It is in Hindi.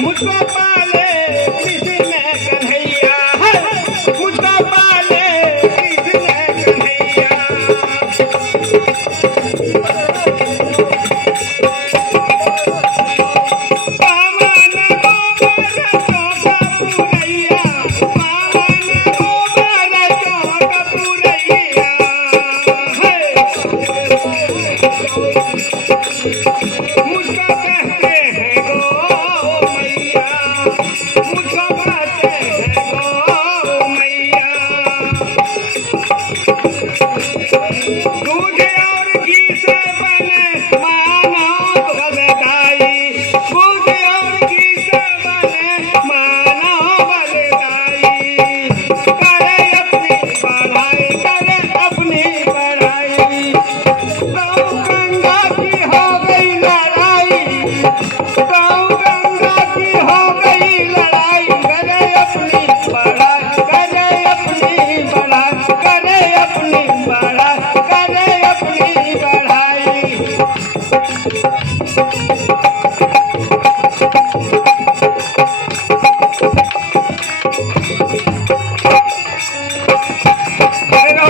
मुझको पाले कृष्ण कन्हैया, मुझको पाले कृष्ण कन्हैया। पावन गोबर चौक पुरैया, पावन गोबर चौक पुरैया। मुझको कहते हैं गो मैया, मुझको कहते हैं गो मैया। दूध और घी से बने मानव बलदाई, दूध और घी से बने मानव बलदाई। करे अपनी पढ़ाई, करे अपनी पढ़ाई। गौ गंगा की हो गई लड़ाई, गौ गंगा की हो गई लड़ाई। करे अपनी पढ़ाई, करे अपनी पढ़ाई, करे अपनी पढ़ाई, करे अपनी पढ़ाई। हेलो